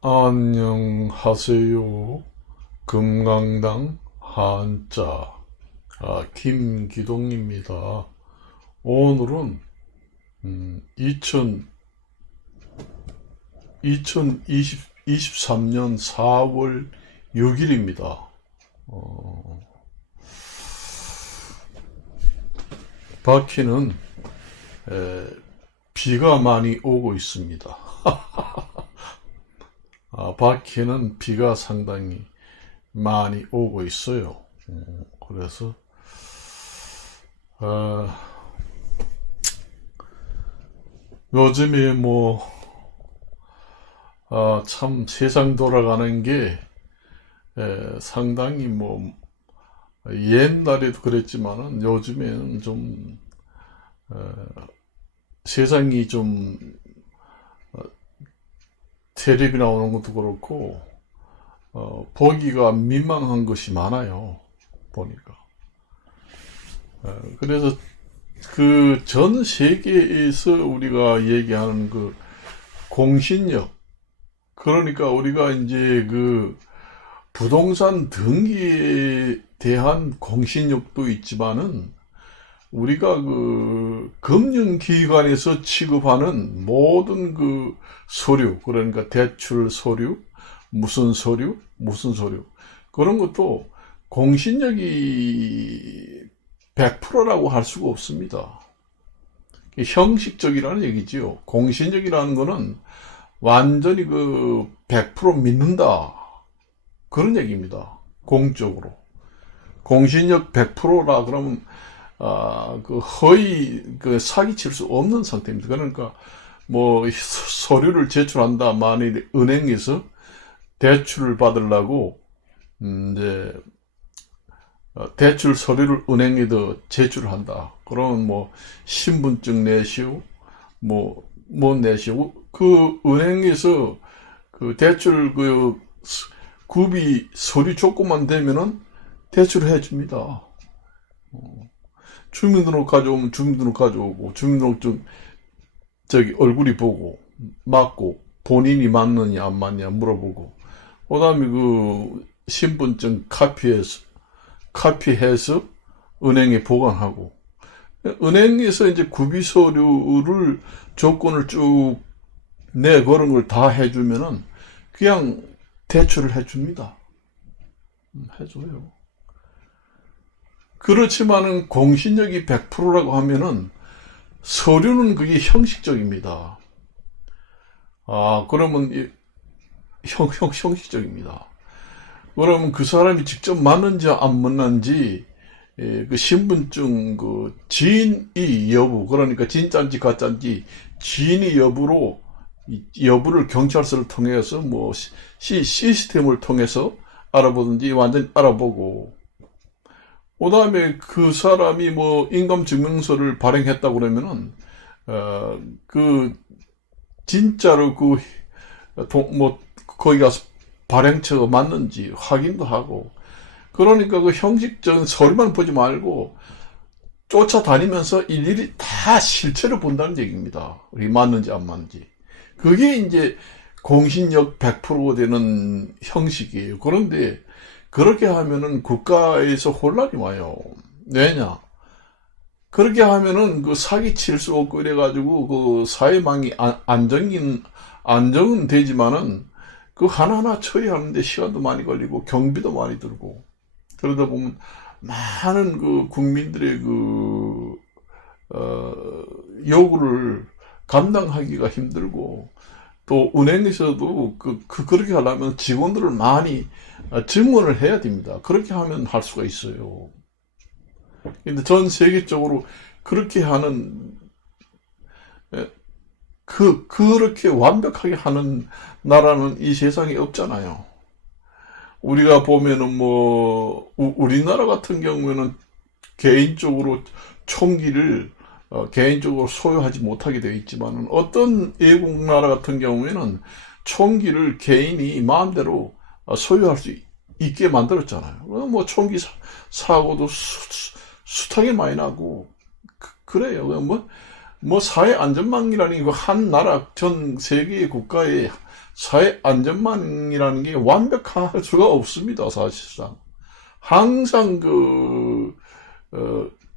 안녕하세요. 금강당 한자 김기동입니다. 오늘은 2023년 4월 6일입니다. 바퀴는 비가 많이 오고 있습니다. 바퀴는 비가 상당히 많이 오고 있어요. 그래서 요즘에 참 세상 돌아가는 게 상당히 옛날에도 그랬지만은 요즘에는 좀 세상이 좀 텔레비 나오는 것도 그렇고 보기가 민망한 것이 많아요. 보니까. 그래서 그 전 세계에서 우리가 얘기하는 그 공신력, 그러니까 우리가 이제 그 부동산 등기에 대한 공신력도 있지만은 우리가 그 금융기관에서 취급하는 모든 그 서류, 그러니까 대출 서류, 무슨 서류, 그런 것도 공신력이 100%라고 할 수가 없습니다. 형식적이라는 얘기지요. 공신력이라는 거는 완전히 그 100% 믿는다. 그런 얘기입니다. 공적으로. 공신력 100%라 그러면 그 허위 그 사기칠 수 없는 상태입니다. 그러니까 서류를 제출한다. 만일 은행에서 대출을 받으려고 이제 대출 서류를 은행에다 제출을 한다. 그러면 신분증 내시오, 내시오. 그 은행에서 그 대출 그 구비 서류 조건만 되면은 대출을 해줍니다. 주민등록 가져오면 주민등록 가져오고, 주민등록증 저기 얼굴이 보고 맞고 본인이 맞느냐 안 맞느냐 물어보고, 그다음에 그 신분증 카피해서 은행에 보관하고, 은행에서 이제 구비 서류를 조건을 쭉 내걸은 걸 다 해주면은 그냥 대출을 해줍니다. 해줘요. 그렇지만은 공신력이 100%라고 하면은 서류는 그게 형식적입니다. 그러면 형식적입니다. 그러면 그 사람이 직접 맞는지 안 맞는지 그 신분증 그 진위 여부, 그러니까 진짜인지 가짜인지 진위 여부를 경찰서를 통해서 시스템을 통해서 알아보든지 완전히 알아보고, 그 다음에 그 사람이 인감증명서를 발행했다 그러면은 그 진짜로 거기 가서 발행처가 맞는지 확인도 하고, 그러니까 그 형식적인 서류만 보지 말고 쫓아다니면서 일일이 다 실체를 본다는 얘기입니다. 우리 맞는지 안 맞는지. 그게 이제 공신력 100% 되는 형식이에요. 그런데 그렇게 하면은 국가에서 혼란이 와요. 왜냐? 그렇게 하면은 그 사기 칠 수 없고 이래가지고 그 사회망이 안정은 되지만은 그 하나하나 처리하는데 시간도 많이 걸리고 경비도 많이 들고, 그러다 보면 많은 그 국민들의 요구를 감당하기가 힘들고, 또 은행에서도 그렇게 하려면 직원들을 많이 증원을 해야 됩니다. 그렇게 하면 할 수가 있어요. 근데 전 세계적으로 그렇게 하는 그렇게 완벽하게 하는 나라는 이 세상에 없잖아요. 우리가 보면은 우리나라 같은 경우에는 개인적으로 총기를 개인적으로 소유하지 못하게 되어 있지만, 어떤 외국 나라 같은 경우에는 총기를 개인이 마음대로 소유할 수 있게 만들었잖아요. 총기 사고도 숱하게 많이 나고 그래요. 뭐 사회 안전망이라는 게 한 나라 전 세계의 국가의 사회 안전망이라는 게 완벽할 수가 없습니다. 사실상 항상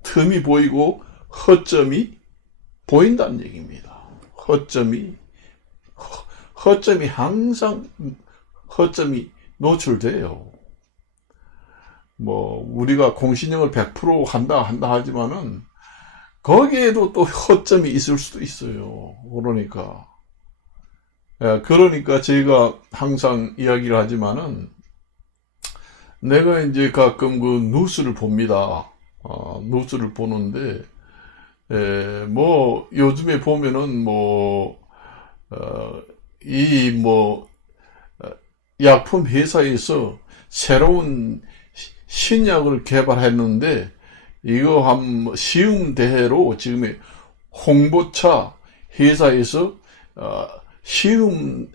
틈이 보이고 허점이 보인다는 얘기입니다. 허점이 항상 허점이 노출돼요. 뭐 우리가 공신력을 100% 한다 하지만은 거기에도 또 허점이 있을 수도 있어요. 그러니까 제가 항상 이야기를 하지만은 내가 이제 가끔 그 뉴스를 봅니다. 뉴스를 보는데 뭐 요즘에 보면은 약품 회사에서 새로운 신약을 개발했는데 이거 한 시음 대회로 지금 홍보차 회사에서 시음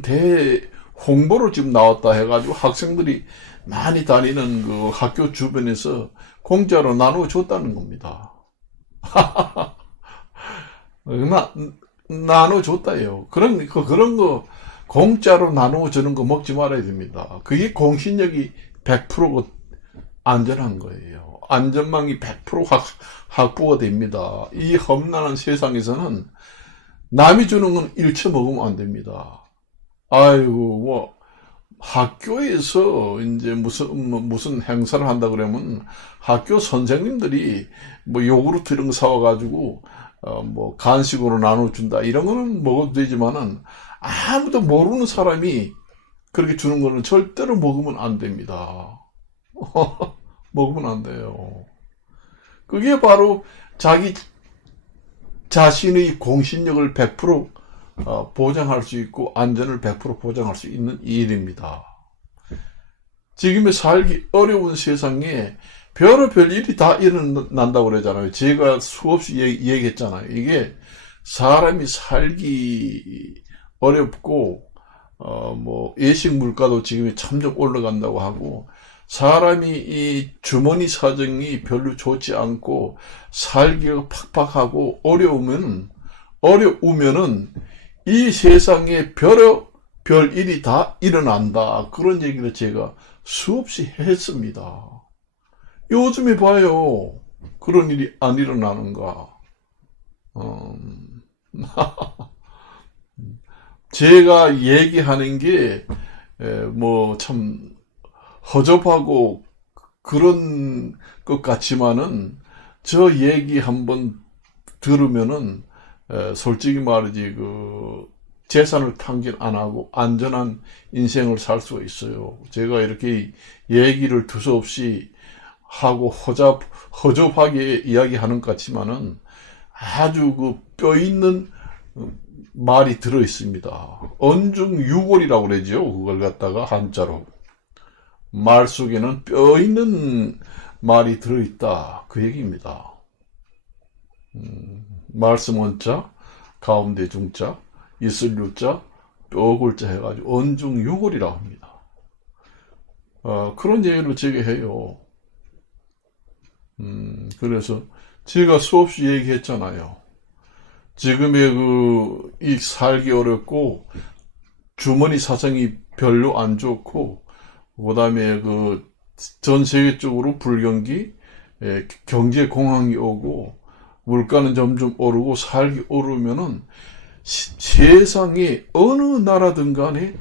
대회 홍보로 지금 나왔다 해가지고 학생들이 많이 다니는 그 학교 주변에서 공짜로 나눠줬다는 겁니다. 나눠줬다요. 그런 거 공짜로 나눠주는 거 먹지 말아야 됩니다. 그게 공신력이 100% 안전한 거예요. 안전망이 100% 확보가 됩니다. 이 험난한 세상에서는 남이 주는 건 일체 먹으면 안 됩니다. 아이고, 학교에서 이제 무슨 행사를 한다 그러면 학교 선생님들이 요구르트 이런 거 사와가지고 간식으로 나눠준다 이런 거는 먹어도 되지만은 아무도 모르는 사람이 그렇게 주는 거는 절대로 먹으면 안 됩니다. 먹으면 안 돼요. 그게 바로 자기 자신의 공신력을 100% 보장할 수 있고 안전을 100% 보장할 수 있는 일입니다. 지금의 살기 어려운 세상에 별의별 일이 다 일어난다고 그러잖아요. 제가 수없이 얘기했잖아요. 이게 사람이 살기 어렵고 외식 물가도 지금 점점 올라간다고 하고 사람이 이 주머니 사정이 별로 좋지 않고 살기가 팍팍하고 어려우면은 이 세상에 별 일이 다 일어난다. 그런 얘기를 제가 수없이 했습니다. 요즘에 봐요. 그런 일이 안 일어나는가. 제가 얘기하는 게 참 허접하고 그런 것 같지만은 저 얘기 한번 들으면은 솔직히 말이지 재산을 탕진 안 하고 안전한 인생을 살 수가 있어요. 제가 이렇게 얘기를 두서없이 하고 허접하게 이야기하는 것 같지만은 아주 뼈 있는 말이 들어 있습니다. 언중유골이라고 그러죠. 그걸 갖다가 한자로. 말 속에는 뼈 있는 말이 들어있다. 그 얘기입니다. 말씀 원자, 가운데 중자, 있을 유자, 뼈 골자 해가지고 언중유골이라고 합니다. 그런 얘기를 제게 해요. 그래서 제가 수없이 얘기했잖아요. 지금의 이 살기 어렵고 주머니 사정이 별로 안 좋고 그다음에 전 세계적으로 불경기, 경제 공황이 오고 물가는 점점 오르고 살기 오르면은 세상에 어느 나라든 간에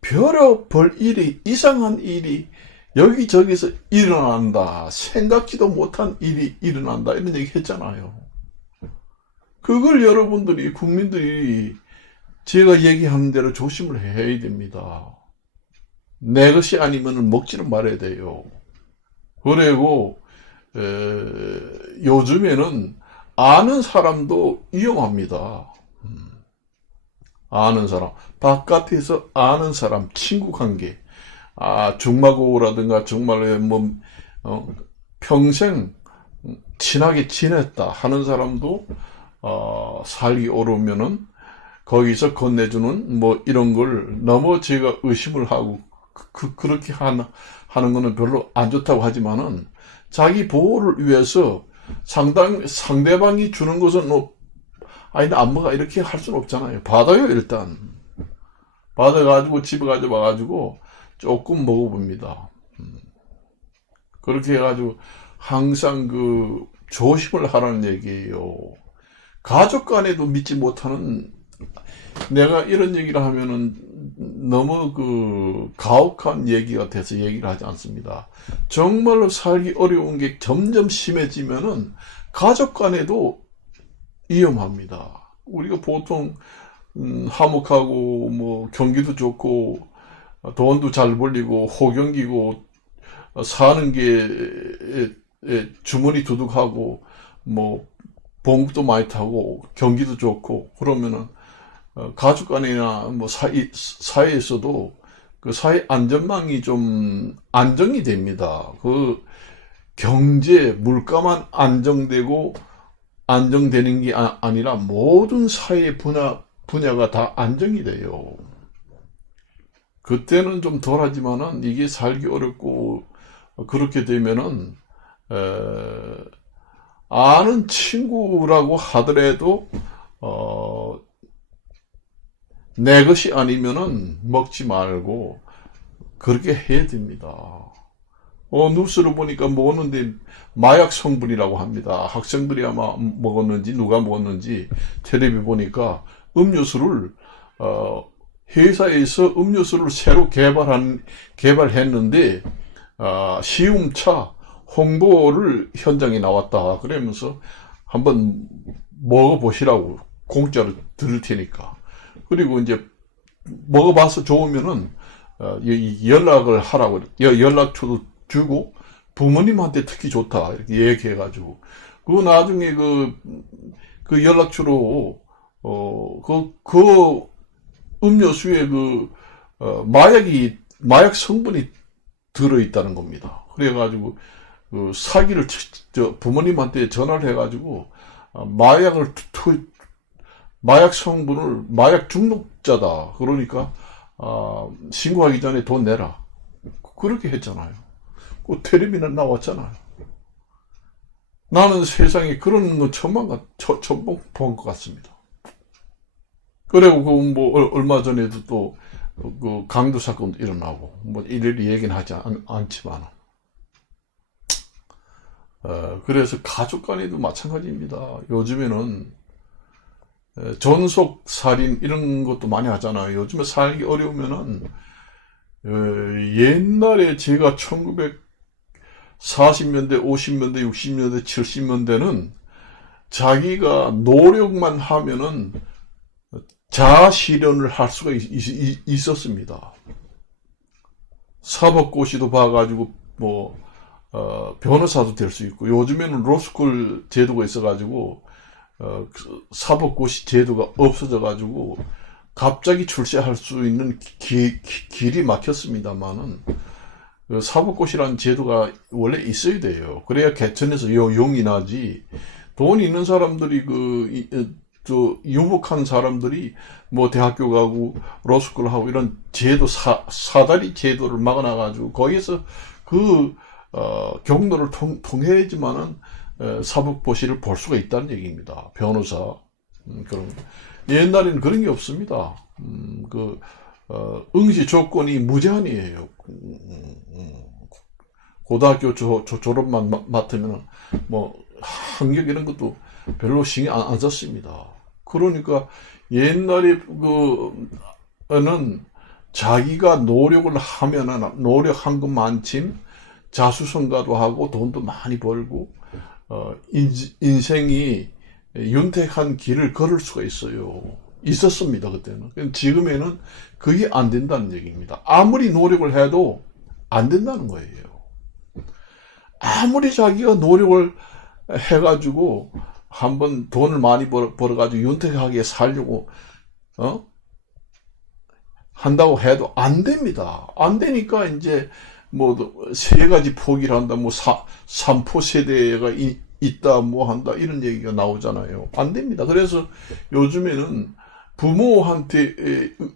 별의별 일이 이상한 일이 여기저기서 일어난다. 생각지도 못한 일이 일어난다. 이런 얘기 했잖아요. 그걸 여러분들이 국민들이 제가 얘기하는 대로 조심을 해야 됩니다. 내 것이 아니면 먹지는 말아야 돼요. 그리고 요즘에는 아는 사람도 위험합니다. 아는 사람, 바깥에서 아는 사람, 친구 관계, 중마고라든가 정말 평생 친하게 지냈다 하는 사람도 살기 어려우면은 거기서 건네주는 이런 걸 너무 제가 의심을 하고 그렇게 하는 거는 별로 안 좋다고 하지만은 자기 보호를 위해서 상대방이 주는 것은 아니 나 안 먹어 이렇게 할 수는 없잖아요. 받아요. 일단 받아가지고 집에 가져와가지고 조금 먹어봅니다. 그렇게 해가지고 항상 그 조심을 하라는 얘기예요. 가족 간에도 믿지 못하는, 내가 이런 얘기를 하면은 너무 그 가혹한 얘기가 돼서 얘기를 하지 않습니다. 정말로 살기 어려운 게 점점 심해지면은 가족 간에도 위험합니다. 우리가 보통 화목하고 뭐 경기도 좋고 돈도 잘 벌리고 호경기고 사는 게 주머니 두둑하고 뭐 봉급도 많이 타고 경기도 좋고 그러면은 가족 간이나 뭐 사회에서도 그 사회 안전망이 좀 안정이 됩니다. 그 경제 물가만 안정되고 안정되는 게 아니라 모든 사회 분야가 다 안정이 돼요. 그때는 좀 덜하지만은 이게 살기 어렵고 그렇게 되면은 아는 친구라고 하더라도 내 것이 아니면은 먹지 말고 그렇게 해야 됩니다. 뉴스를 보니까 먹었는데 마약 성분이라고 합니다. 학생들이 아마 먹었는지 누가 먹었는지 텔레비 보니까 음료수를 회사에서 음료수를 새로 개발했는데 시음차 홍보를 현장에 나왔다 그러면서 한번 먹어보시라고 공짜로 드릴 테니까. 그리고 이제 먹어봐서 좋으면은 연락을 하라고 연락처도 주고 부모님한테 특히 좋다 이렇게 얘기해가지고 그 나중에 그 연락처로 그 음료수에 마약 성분이 들어있다는 겁니다. 그래가지고 그 사기를 부모님한테 전화를 해가지고 마약 성분을 마약 중독자다 그러니까 신고하기 전에 돈 내라 그렇게 했잖아요. 그 텔레비는 나왔잖아요. 나는 세상에 그런 거 처음 본 것 같습니다. 그리고 뭐 얼마 전에도 또 그 강도 사건도 일어나고 뭐 일일이 얘기는 하지 않지만 그래서 가족 간에도 마찬가지입니다. 요즘에는 전속 살인 이런 것도 많이 하잖아요. 요즘에 살기 어려우면은 옛날에 제가 1940년대, 50년대, 60년대, 70년대는 자기가 노력만 하면은 자아실현을 할 수가 있었습니다. 사법고시도 봐가지고 뭐 변호사도 될 수 있고 요즘에는 로스쿨 제도가 있어가지고 사법고시 제도가 없어져가지고 갑자기 출세할 수 있는 길이 막혔습니다.만은 사법고시라는 제도가 원래 있어야 돼요. 그래야 개천에서 용이 나지. 돈이 있는 사람들이 유복한 사람들이 뭐 대학교 가고 로스쿨 하고 이런 제도 사다리 제도를 막아놔가지고 거기에서 경로를 통해야지만은 사법고시를 볼 수가 있다는 얘기입니다. 변호사 그런 옛날에는 그런 게 없습니다. 응시 조건이 무제한이에요. 고등학교 졸업만 맡으면 뭐 학력 이런 것도 별로 신경 안 썼습니다. 그러니까 옛날에 는 자기가 노력을 하면은 노력한 것만큼 자수성가도 하고 돈도 많이 벌고 인생이 윤택한 길을 걸을 수가 있었습니다. 그때는. 지금에는 그게 안 된다는 얘기입니다. 아무리 노력을 해도 안 된다는 거예요. 아무리 자기가 노력을 해가지고 한번 돈을 많이 벌어가지고 윤택하게 살려고 한다고 해도 안 됩니다. 안 되니까 이제 뭐 세 가지 포기를 한다, 뭐 삼포 세대가 있다, 뭐 한다 이런 얘기가 나오잖아요. 안 됩니다. 그래서 요즘에는 부모한테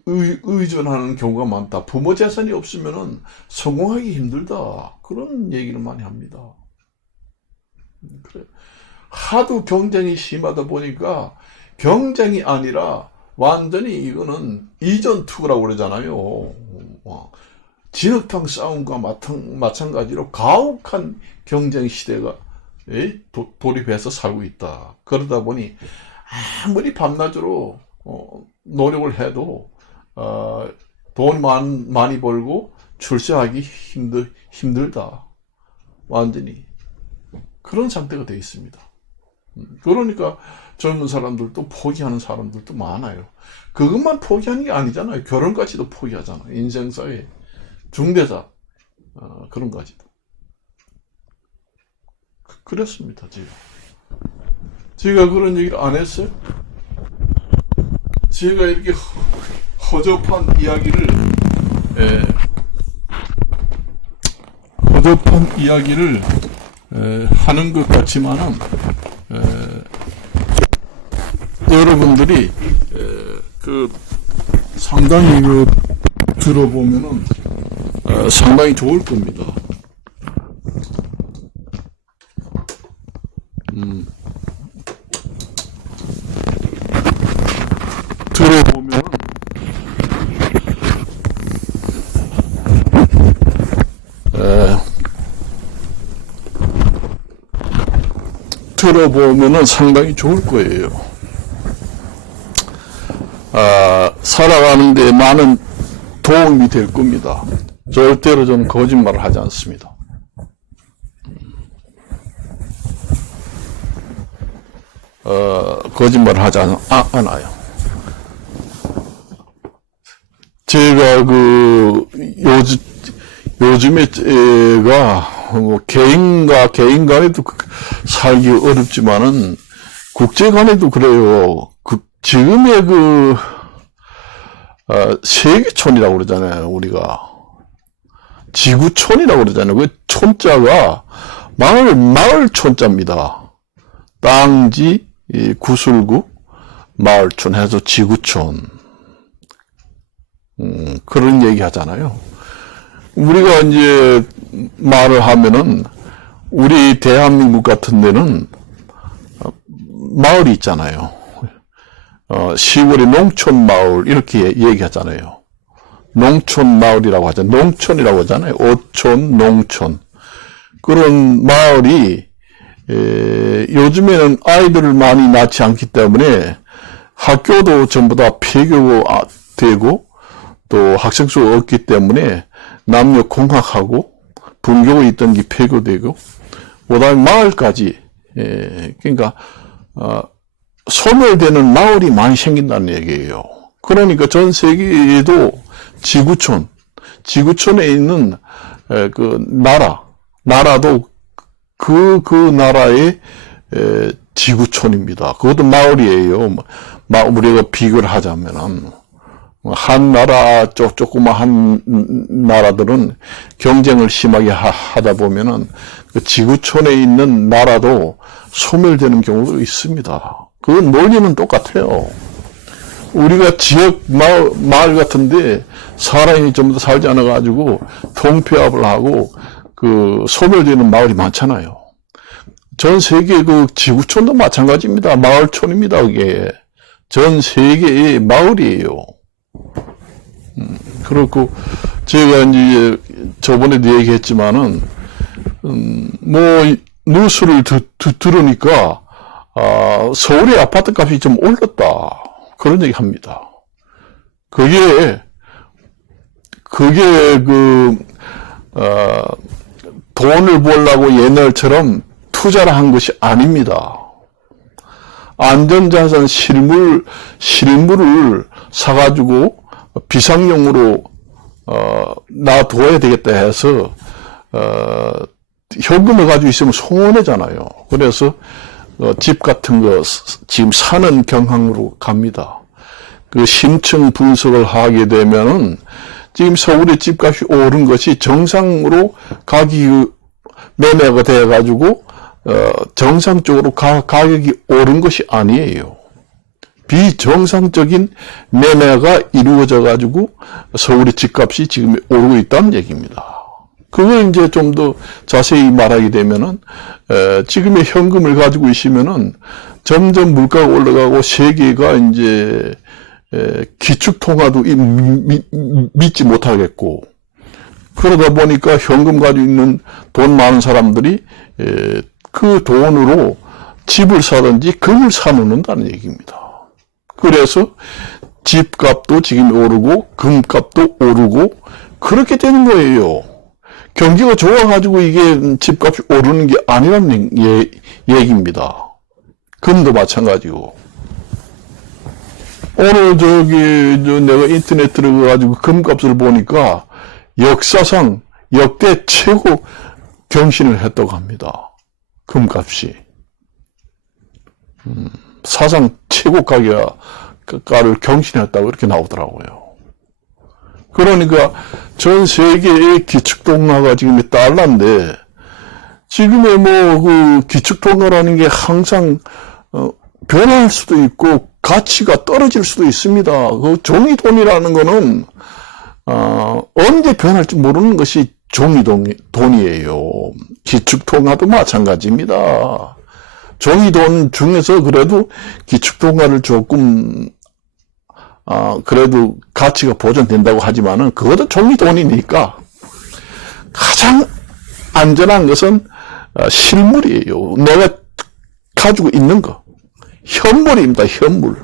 의존하는 경우가 많다. 부모 재산이 없으면은 성공하기 힘들다. 그런 얘기를 많이 합니다. 그래. 하도 경쟁이 심하다 보니까 경쟁이 아니라 완전히 이거는 이전 투구라고 그러잖아요. 진흙탕 싸움과 마찬가지로 가혹한 경쟁 시대가 돌입해서 살고 있다. 그러다 보니 아무리 밤낮으로 노력을 해도 돈 많이 벌고 출세하기 힘들다. 완전히 그런 상태가 되어 있습니다. 그러니까 젊은 사람들도 포기하는 사람들도 많아요. 그것만 포기하는 게 아니잖아요. 결혼까지도 포기하잖아요. 인생사의 중대사 그런 거지도. 그랬습니다. 제가 그런 얘기를 안 했어요. 제가 이렇게 허접한 이야기를 하는 것 같지만은 여러분들이 상당히 들어보면은 상당히 좋을 겁니다. 들어보면은 상당히 좋을 거예요. 살아가는데 많은 도움이 될 겁니다. 절대로 저는 거짓말을 하지 않습니다. 거짓말을 하지 않아요. 제가 요즘에 개인 간에도 살기 어렵지만은 국제 간에도 그래요. 지금의 세계촌이라고 그러잖아요. 우리가 지구촌이라고 그러잖아요. 그 촌자가 마을 촌자입니다. 땅지 구술구 마을촌 해서 지구촌. 그런 얘기 하잖아요. 우리가 이제 말을 하면은 우리 대한민국 같은 데는 마을이 있잖아요. 시골의 농촌 마을 이렇게 얘기하잖아요. 농촌 마을이라고 하잖아요. 농촌이라고 하잖아요. 어촌, 농촌. 그런 마을이 요즘에는 아이들을 많이 낳지 않기 때문에 학교도 전부 다 폐교되고 또 학생 수가 없기 때문에 남녀 공학하고 분교가 있던 게 폐교되고 그다음에 마을까지 그러니까 소멸되는 마을이 많이 생긴다는 얘기예요. 그러니까 전 세계에도 지구촌에 있는 나라도 그 나라의 지구촌입니다. 그것도 마을이에요. 우리가 비교를 하자면은 한 나라 조그마한 나라들은 경쟁을 심하게 하다 보면은 그 지구촌에 있는 나라도 소멸되는 경우도 있습니다. 그건 원리는 똑같아요. 우리가 지역 마을 같은데 사람이 전부 다 살지 않아 가지고 통폐합을 하고 소멸되는 마을이 많잖아요. 전 세계 지구촌도 마찬가지입니다. 마을촌입니다. 그게 전 세계의 마을이에요. 그렇고 제가 이제 저번에도 얘기했지만은 뉴스를 들으니까 서울의 아파트 값이 좀 올랐다 그런 얘기 합니다. 그게 돈을 벌려고 옛날처럼 투자를 한 것이 아닙니다. 안전자산 실물을 사가지고 비상용으로 놔둬야 되겠다 해서 현금을 가지고 있으면 손해잖아요. 그래서 집 같은 거 지금 사는 경향으로 갑니다. 심층 분석을 하게 되면은 지금 서울의 집값이 오른 것이 정상으로 가격이 매매가 돼가지고 정상적으로 가격이 오른 것이 아니에요. 비정상적인 매매가 이루어져 가지고 서울의 집값이 지금 오르고 있다는 얘기입니다. 그걸 이제 좀 더 자세히 말하게 되면은, 지금의 현금을 가지고 있으면은 점점 물가가 올라가고 세계가 이제, 기축통화도 믿지 못하겠고, 그러다 보니까 현금 가지고 있는 돈 많은 사람들이, 그 돈으로 집을 사든지 금을 사놓는다는 얘기입니다. 그래서 집값도 지금 오르고 금값도 오르고 그렇게 되는 거예요. 경기가 좋아가지고 이게 집값이 오르는 게 아니라는 얘기입니다. 금도 마찬가지고. 오늘 내가 인터넷 들어가가지고 금값을 보니까 역사상 역대 최고 경신을 했다고 합니다. 금값이. 사상 최고 가를 경신했다고 이렇게 나오더라고요. 그러니까 전 세계의 기축통화가 지금 달러인데, 지금의 그 기축통화라는 게 항상, 변할 수도 있고, 가치가 떨어질 수도 있습니다. 그 종이돈이라는 거는, 언제 변할지 모르는 것이 종이돈이에요. 기축통화도 마찬가지입니다. 종이돈 중에서 그래도 기축통화를 조금, 그래도 가치가 보존된다고 하지만은, 그것도 종이돈이니까, 가장 안전한 것은 실물이에요. 내가 가지고 있는 거. 현물입니다, 현물.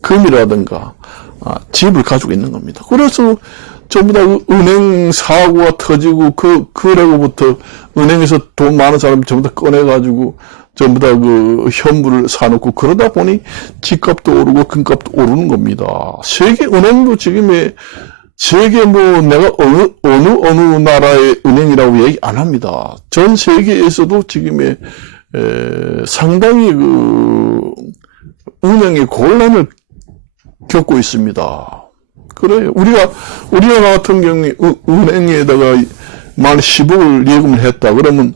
금이라든가, 집을 가지고 있는 겁니다. 그래서 전부 다 은행 사고가 터지고, 그러고부터 은행에서 돈 많은 사람이 전부 다 꺼내가지고, 전부 다 현물을 사놓고, 그러다 보니 집값도 오르고 금값도 오르는 겁니다. 세계 은행도 지금의, 내가 어느 나라의 은행이라고 얘기 안 합니다. 전 세계에서도 지금의, 상당히 은행의 곤란을 겪고 있습니다. 그래요. 우리가 같은 경우에 은행에다가 만 10억을 예금을 했다. 그러면,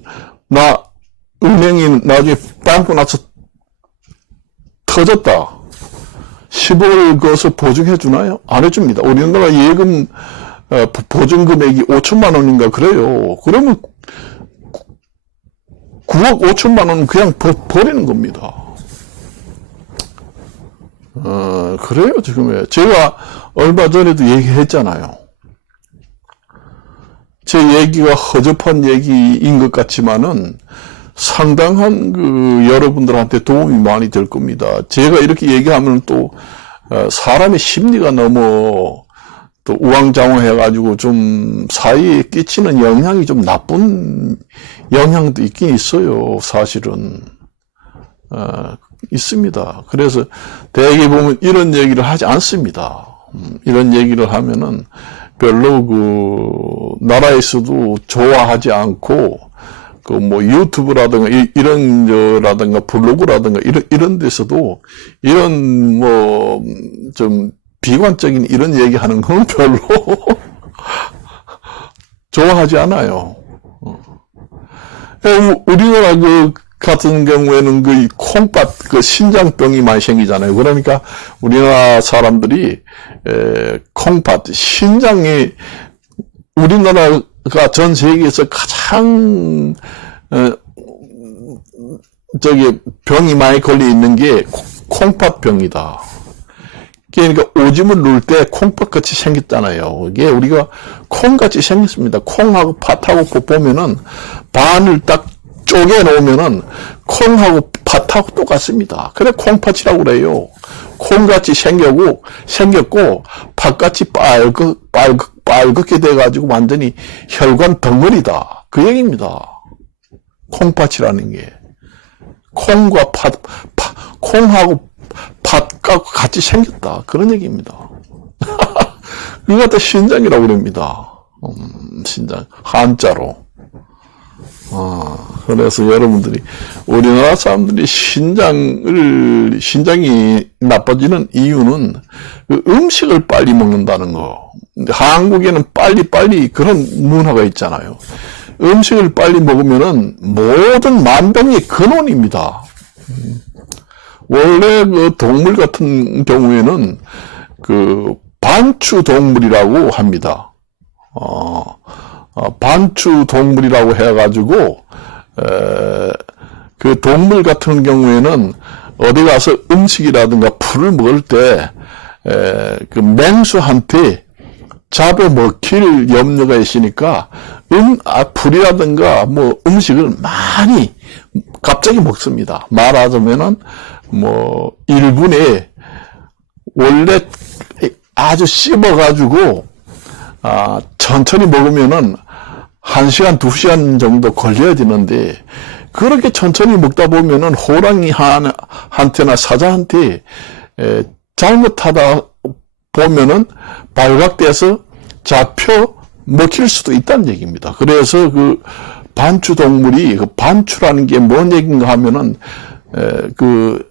은행이 나중에 빵꾸 나서 터졌다. 10억을 그어서 보증해 주나요? 안 해줍니다. 우리나라 예금 보증 금액이 5천만 원인가 그래요. 그러면 9억 5천만 원은 그냥 버리는 겁니다. 그래요, 지금. 제가 얼마 전에도 얘기했잖아요. 제 얘기가 허접한 얘기인 것 같지만은 상당한 여러분들한테 도움이 많이 될 겁니다. 제가 이렇게 얘기하면 또 사람의 심리가 너무 또 우왕좌왕해가지고 좀 사회에 끼치는 영향이 좀 나쁜 영향도 있긴 있어요. 사실은 있습니다. 그래서 대개 보면 이런 얘기를 하지 않습니다. 이런 얘기를 하면은 별로 나라에서도 좋아하지 않고 유튜브라든가, 라든가, 블로그라든가, 이런 데서도, 좀, 비관적인 이런 얘기 하는 건 별로, 좋아하지 않아요. 우리나라 같은 경우에는 콩팥, 신장병이 많이 생기잖아요. 그러니까 우리나라 사람들이, 콩팥, 신장이, 우리나라가 전 세계에서 가장 병이 많이 걸려 있는 게 콩팥병이다. 그러니까 오줌을 누울 때 콩팥같이 생겼잖아요. 이게 우리가 콩같이 생겼습니다. 콩하고 팥하고 보면은 반을 딱 쪼개 놓으면은 콩하고 팥하고 똑같습니다. 그래 콩팥이라고 그래요. 콩같이 생겼고 팥같이 빨갛게 돼가지고 완전히 혈관 덩어리다. 그 얘기입니다. 콩팥이라는 게. 콩과 콩하고 팥하고 같이 생겼다. 그런 얘기입니다. 그거 갖다 신장이라고 그럽니다. 신장. 한자로. 그래서 여러분들이, 우리나라 사람들이 신장이 나빠지는 이유는 음식을 빨리 먹는다는 거. 한국에는 빨리 그런 문화가 있잖아요. 음식을 빨리 먹으면은 모든 만병의 근원입니다. 원래 동물 같은 경우에는 반추 동물이라고 합니다. 반추 동물이라고 해가지고 그 동물 같은 경우에는 어디 가서 음식이라든가 풀을 먹을 때 그 맹수한테 잡아먹힐 염려가 있으니까 풀이라든가 뭐 음식을 많이 갑자기 먹습니다. 말하자면은 뭐 1분에 원래 아주 씹어가지고 천천히 먹으면은 1시간, 2시간 정도 걸려야 되는데, 그렇게 천천히 먹다 보면은 호랑이한테나 사자한테 잘못하다 보면은 발각돼서 잡혀 먹힐 수도 있다는 얘기입니다. 그래서 그 반추 동물이, 그 반추라는 게 뭔 얘기인가 하면은 그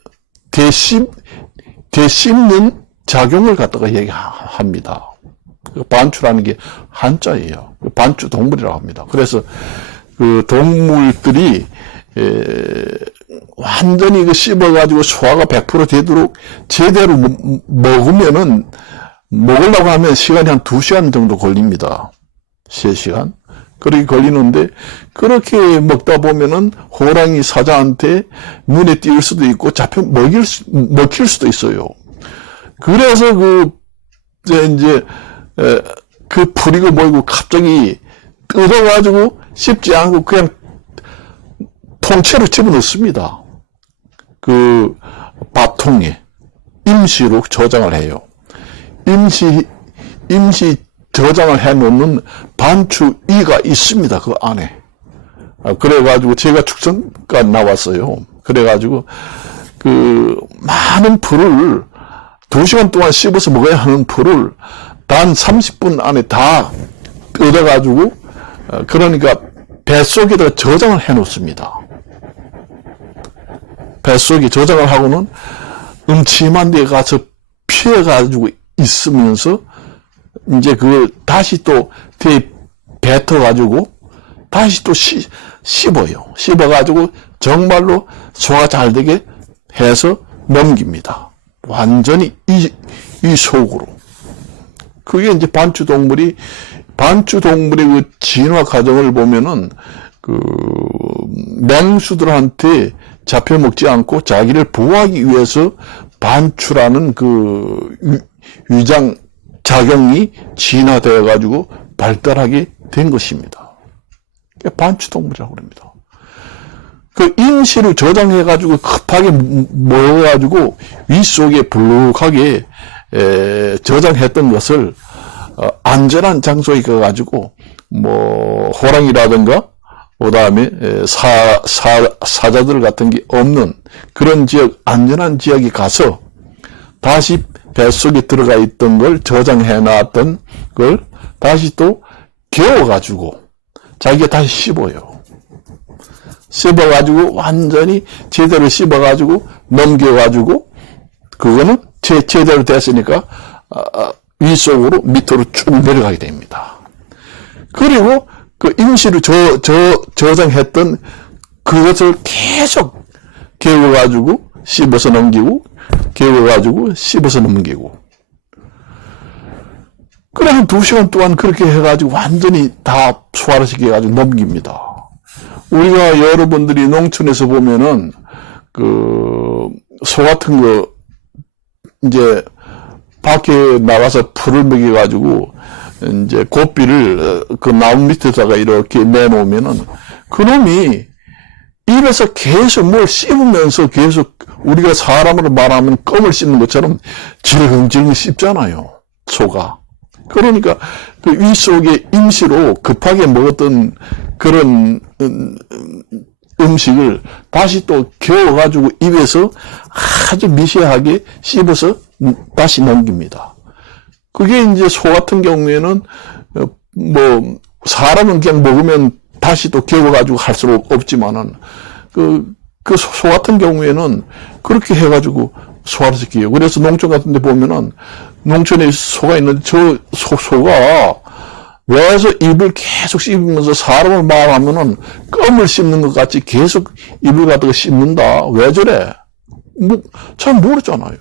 대씹는 작용을 갖다가 얘기합니다. 반추라는 게 한자예요. 반추 동물이라고 합니다. 그래서 그 동물들이 완전히 그 씹어가지고 소화가 100% 되도록 제대로 먹으면은, 먹으려고 하면 시간이 한 2시간 정도 걸립니다. 3시간. 그렇게 걸리는데, 그렇게 먹다 보면은 호랑이 사자한테 눈에 띄을 수도 있고 잡혀 먹힐 수도 있어요. 그래서 이제 그 풀이고 뭐이고 갑자기 뜯어가지고 씹지 않고 그냥 통째로 집어넣습니다. 그 밥통에 임시로 저장을 해요. 임시 저장을 해놓는 반추이가 있습니다. 그 안에. 그래가지고 제가 축성가 나왔어요. 그래가지고 그 많은 풀을 2시간 동안 씹어서 먹어야 하는 풀을 단 30분 안에 다 뜯어가지고, 그러니까 뱃속에다가 저장을 해 놓습니다. 뱃속에 저장을 하고는 음침한 데 가서 피해가지고 있으면서, 이제 그걸 다시 또 뱉어가지고, 다시 또 씹어요. 씹어가지고 정말로 소화 잘 되게 해서 넘깁니다. 완전히 이 속으로. 그게 이제 반추동물의 그 진화 과정을 보면은, 그, 맹수들한테 잡혀먹지 않고 자기를 보호하기 위해서 반추라는 그 위장 작용이 진화되어가지고 발달하게 된 것입니다. 반추동물이라고 합니다. 그 임시로 저장해가지고 급하게 모여가지고 윗속에 불룩하게 저장했던 것을 안전한 장소에 가가지고 뭐 호랑이라든가 그다음에 사자들 같은 게 없는 그런 지역, 안전한 지역에 가서 다시 뱃속에 들어가 있던 걸 저장해 놨던 걸 다시 또 개워가지고 자기가 다시 씹어요. 씹어가지고 완전히 제대로 씹어가지고 넘겨가지고 그거는 제대로 됐으니까 윗속으로 밑으로 쭉 내려가게 됩니다. 그리고 그 임시로 저장했던 그것을 계속 개워가지고 씹어서 넘기고 개워가지고 씹어서 넘기고 그래 한 2시간 동안 그렇게 해가지고 완전히 다 소화를 시켜가지고 넘깁니다. 우리가 여러분들이 농촌에서 보면은 그 소 같은 거 이제 밖에 나가서 풀을 먹여가지고 이제 고삐를 그 나무 밑에다가 이렇게 내놓으면은 그놈이 입에서 계속 뭘 씹으면서 계속 우리가 사람으로 말하면 껌을 씹는 것처럼 질겅질겅 씹잖아요. 소가. 그러니까 그 윗속에 임시로 급하게 먹었던 그런 음식을 다시 또 개워가지고 입에서 아주 미세하게 씹어서 다시 넘깁니다. 그게 이제 소 같은 경우에는 뭐 사람은 그냥 먹으면 다시 또 개워가지고 할 수 없지만은 그 소 같은 경우에는 그렇게 해가지고 소화를 시켜요. 그래서 농촌 같은 데 보면은 농촌에 소가 있는데 저 소가 왜서 입을 계속 씹으면서 사람을 말하면은 껌을 씹는 것 같이 계속 입을 갖다가 씹는다. 왜 저래? 뭐, 잘 모르잖아요.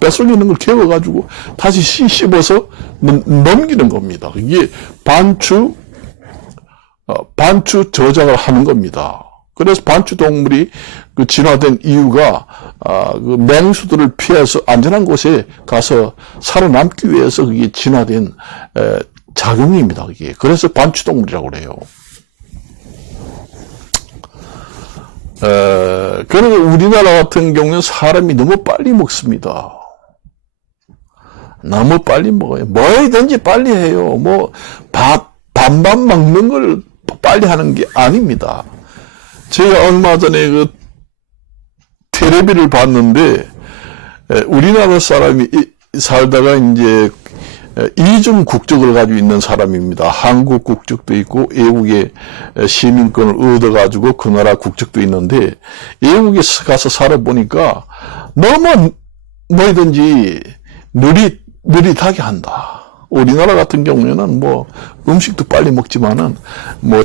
뱃속에 있는 걸 개워가지고 다시 씹어서 넘기는 겁니다. 이게 반추 반추 저장을 하는 겁니다. 그래서 반추 동물이 그 진화된 이유가 그 맹수들을 피해서 안전한 곳에 가서 살아남기 위해서 그게 진화된 작용입니다. 그게. 그래서 반추 동물이라고 그래요. 그러나 우리나라 같은 경우는 사람이 너무 빨리 먹습니다. 너무 빨리 먹어요. 뭐든지 빨리 해요. 뭐 반반 먹는 걸 빨리 하는 게 아닙니다. 제가 얼마 전에 그 텔레비를 봤는데 우리나라 사람이 살다가 이제 이중 국적을 가지고 있는 사람입니다. 한국 국적도 있고 외국의 시민권을 얻어가지고 그 나라 국적도 있는데 외국에 가서 살아보니까 너무 뭐든지 느릿하게 한다. 우리나라 같은 경우에는 뭐 음식도 빨리 먹지만은 뭐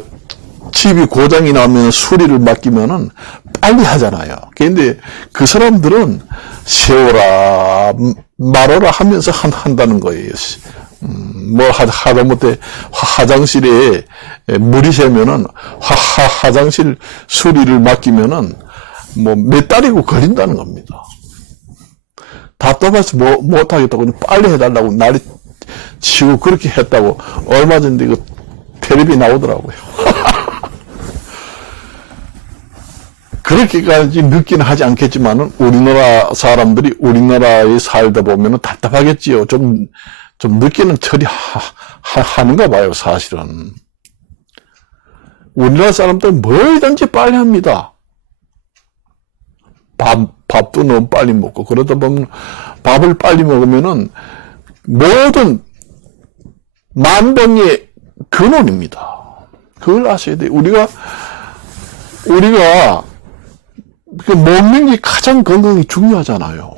집이 고장이 나면 수리를 맡기면은 빨리 하잖아요. 그런데 그 사람들은 세워라 말어라 하면서 한다는 거예요. 뭐 하다못해 화장실에 물이 새면은 화장실 수리를 맡기면은 뭐 몇 달이고 걸린다는 겁니다. 답답해서 못하겠다고 빨리 해달라고 난리 치고 그렇게 했다고 얼마 전에 그 텔레비 나오더라고요. 그렇게까지 늦기는 하지 않겠지만은 우리나라 사람들이 우리나라에 살다 보면은 답답하겠지요. 좀 늦게는 처리하는가 봐요, 사실은. 우리나라 사람들은 뭐든지 빨리 합니다. 밥도 너무 빨리 먹고, 그러다 보면 밥을 빨리 먹으면은 모든 만병의 근원입니다. 그걸 아셔야 돼요. 우리가 먹는 게 가장 건강이 중요하잖아요.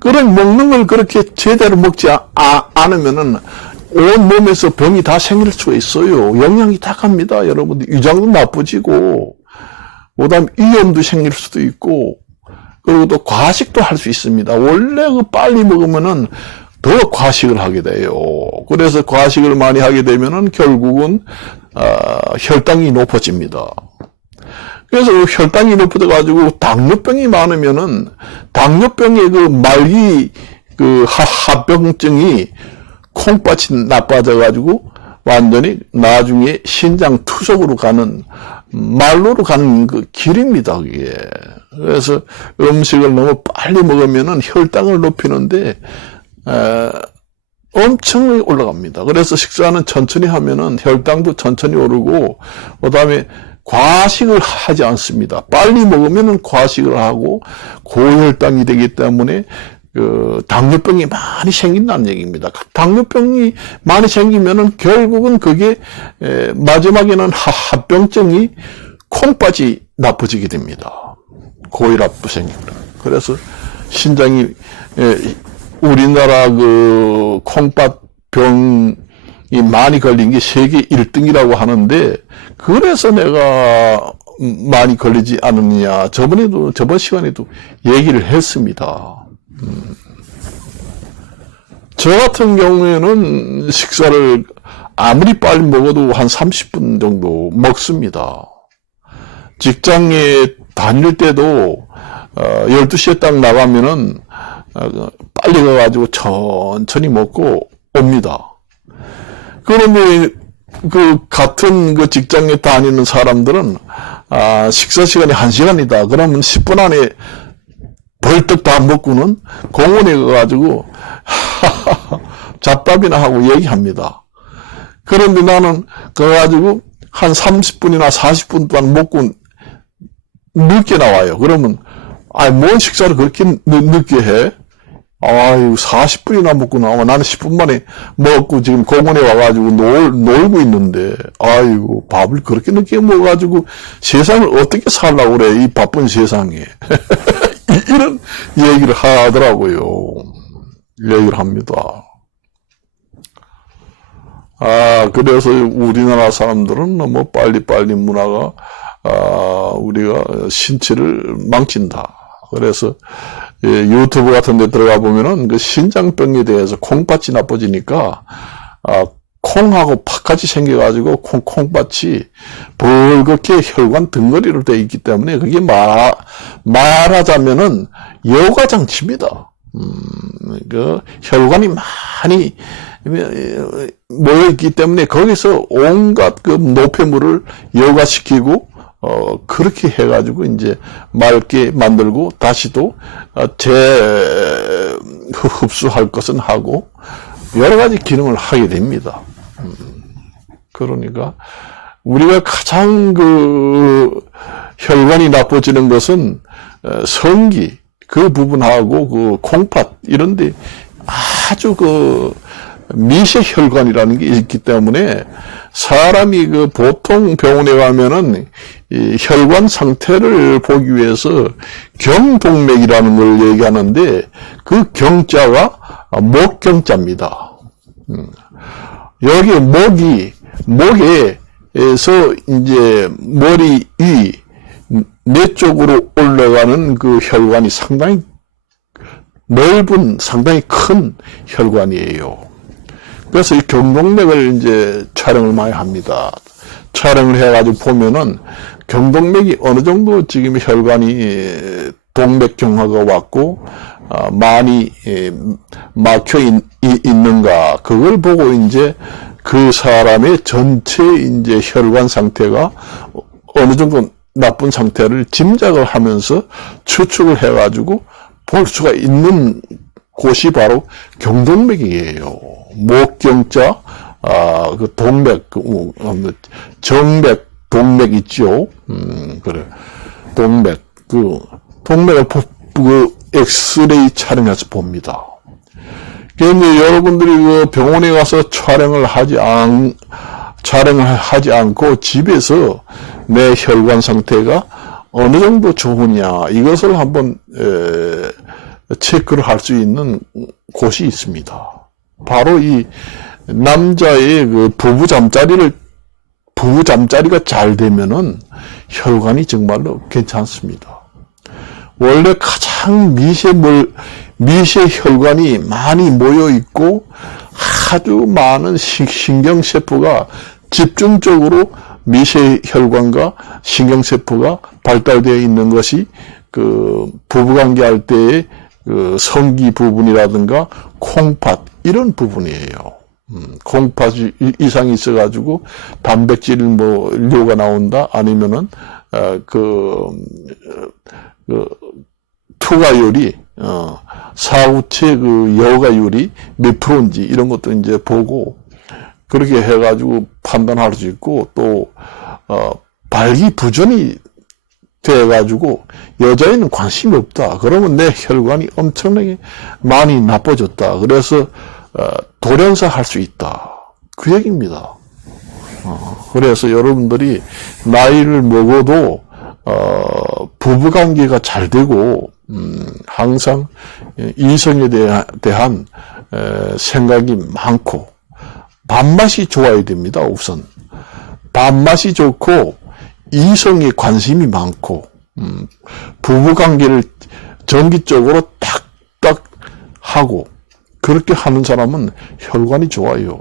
그런 먹는 걸 그렇게 제대로 먹지 않으면은 온 몸에서 병이 다 생길 수가 있어요. 영양이 다 갑니다. 여러분들 위장도 나빠지고, 그다음 위염도 생길 수도 있고, 그리고 또 과식도 할 수 있습니다. 원래 그 빨리 먹으면은 더 과식을 하게 돼요. 그래서 과식을 많이 하게 되면은 결국은 혈당이 높아집니다. 그래서 혈당이 높아져가지고 당뇨병이 많으면은 당뇨병의 그 말기 그 합병증이 콩팥이 나빠져가지고 완전히 나중에 신장 투석으로 가는 말로로 가는 그 길입니다, 그게. 그래서 음식을 너무 빨리 먹으면은 혈당을 높이는데 엄청 올라갑니다. 그래서 식사는 천천히 하면은 혈당도 천천히 오르고, 그다음에 과식을 하지 않습니다. 빨리 먹으면은 과식을 하고 고혈당이 되기 때문에 그 당뇨병이 많이 생긴다는 얘기입니다. 당뇨병이 많이 생기면은 결국은 그게 마지막에는 합병증이 콩팥이 나빠지게 됩니다. 고혈압도 생깁니다. 그래서 신장이 우리나라 그 콩팥병이 많이 걸린 게 세계 1등이라고 하는데, 그래서 내가 많이 걸리지 않느냐. 저번 시간에도 얘기를 했습니다. 저 같은 경우에는 식사를 아무리 빨리 먹어도 한 30분 정도 먹습니다. 직장에 다닐 때도 12시에 딱 나가면은 빨리 가가지고 천천히 먹고 옵니다. 그런데 그 같은 그 직장에 다니는 사람들은 식사 시간이 1시간이다. 그러면 10분 안에 벌떡 다 먹고는 공원에 가가지고 잡담이나 하고 얘기합니다. 그런데 나는 가가지고 한 30분이나 40분 동안 먹고 늦게 나와요. 그러면 뭔 식사를 그렇게 늦게 해? 아유, 40분이나 먹고 나오면 나는 10분 만에 먹고 지금 공원에 와가지고 놀고 있는데, 아이고, 밥을 그렇게 늦게 먹어가지고 세상을 어떻게 살라고 그래, 이 바쁜 세상에. 이런 얘기를 하더라고요. 얘기를 합니다. 그래서 우리나라 사람들은 너무 빨리빨리 문화가, 우리가 신체를 망친다. 그래서 유튜브 같은 데 들어가 보면은 그 신장병에 대해서 콩팥이 나빠지니까 콩하고 팥같이 생겨가지고 콩밭이 벌겋게 혈관 덩어리로 되어 있기 때문에 그게 말하자면은 여과장치입니다. 그 혈관이 많이 모여 있기 때문에 거기서 온갖 그 노폐물을 여과시키고 그렇게 해가지고 이제 맑게 만들고 다시 또 흡수할 것은 하고 여러 가지 기능을 하게 됩니다. 그러니까 우리가 가장 그 혈관이 나빠지는 것은 성기 그 부분하고 그 콩팥 이런데 아주 그 미세혈관이라는 게 있기 때문에 사람이 그 보통 병원에 가면은 이 혈관 상태를 보기 위해서 경동맥이라는 걸 얘기하는데 그 경자가 목경자입니다. 여기 목에서 이제 머리 위 뇌 쪽으로 올라가는 그 혈관이 상당히 넓은 상당히 큰 혈관이에요. 그래서 이 경동맥을 이제 촬영을 많이 합니다. 촬영을 해가지고 보면은 경동맥이 어느 정도 지금 혈관이 동맥경화가 왔고 많이 막혀 있는가 그걸 보고 이제 그 사람의 전체 이제 혈관 상태가 어느 정도 나쁜 상태를 짐작을 하면서 추측을 해가지고 볼 수가 있는 곳이 바로 경동맥이에요. 목경자, 그 동맥, 정맥, 동맥 있죠. 그래. 동맥, 동맥을 엑스레이 촬영해서 봅니다. 그런데 여러분들이 그 병원에 가서 촬영을 하지 않고 집에서 내 혈관 상태가 어느 정도 좋으냐, 이것을 한번, 체크를 할 수 있는 곳이 있습니다. 바로 이 남자의 그 부부잠자리가 잘 되면은 혈관이 정말로 괜찮습니다. 원래 가장 미세 혈관이 많이 모여 있고 아주 많은 신경세포가 집중적으로 미세 혈관과 신경세포가 발달되어 있는 것이 그 부부관계 할 때의 그 성기 부분이라든가 콩팥 이런 부분이에요. 콩팥이 이상이 있어가지고 단백질 료가 나온다 아니면은 투과율이 사후체 그 여과율이 몇 프로인지 이런 것도 이제 보고 그렇게 해가지고 판단할 수 있고 또 발기부전이 돼가지고 여자애는 관심이 없다. 그러면 내 혈관이 엄청나게 많이 나빠졌다. 그래서 돌연사 할 수 있다. 그 얘기입니다. 그래서 여러분들이 나이를 먹어도 부부관계가 잘 되고 항상 이성에 대한 생각이 많고 밥맛이 좋아야 됩니다. 우선 밥맛이 좋고 이성에 관심이 많고 부부관계를 정기적으로 딱딱 하고 그렇게 하는 사람은 혈관이 좋아요.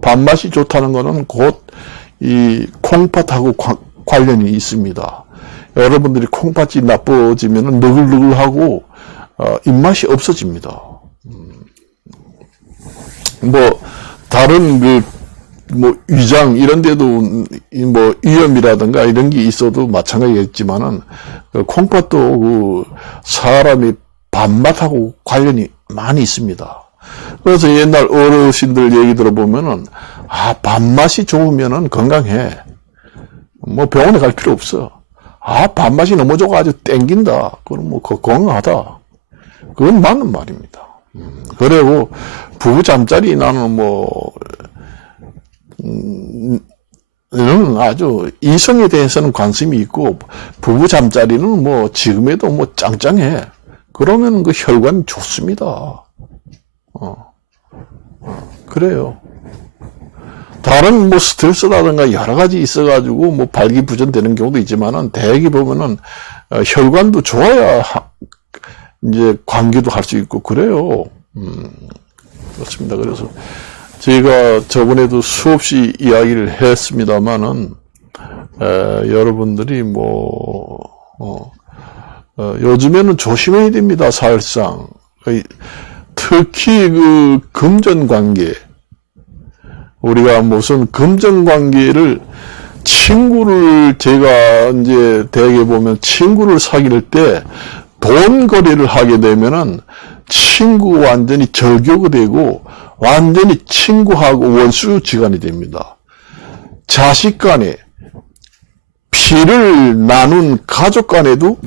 밥맛이 좋다는 것은 곧 이 콩팥하고 관련이 있습니다. 여러분들이 콩팥이 나빠지면 너글너글하고 입맛이 없어집니다. 다른 위장 이런 데도 위염이라든가 이런 게 있어도 마찬가지겠지만은 콩팥도 사람의 밥맛하고 관련이 많이 있습니다. 그래서 옛날 어르신들 얘기 들어보면은 밥맛이 좋으면은 건강해. 병원에 갈 필요 없어. 밥맛이 너무 좋아가지고 땡긴다. 그럼 건강하다. 그건 맞는 말입니다. 그리고 부부 잠자리 나는 아주 이성에 대해서는 관심이 있고 부부 잠자리는 지금에도 짱짱해. 그러면 그 혈관이 좋습니다. 그래요. 다른 스트레스라든가 여러 가지 있어가지고 발기부전되는 경우도 있지만은 대개 보면은 혈관도 좋아야 이제 관계도 할 수 있고 그래요. 그렇습니다. 그래서 저희가 저번에도 수없이 이야기를 했습니다만은, 여러분들이 요즘에는 조심해야 됩니다, 사실상. 특히 그 금전관계. 우리가 무슨 금전관계를 친구를 제가 이제 대개 보면 친구를 사귈 때 돈 거래를 하게 되면은 친구가 완전히 절교가 되고 완전히 친구하고 원수지간이 됩니다. 자식 간에 피를 나눈 가족 간에도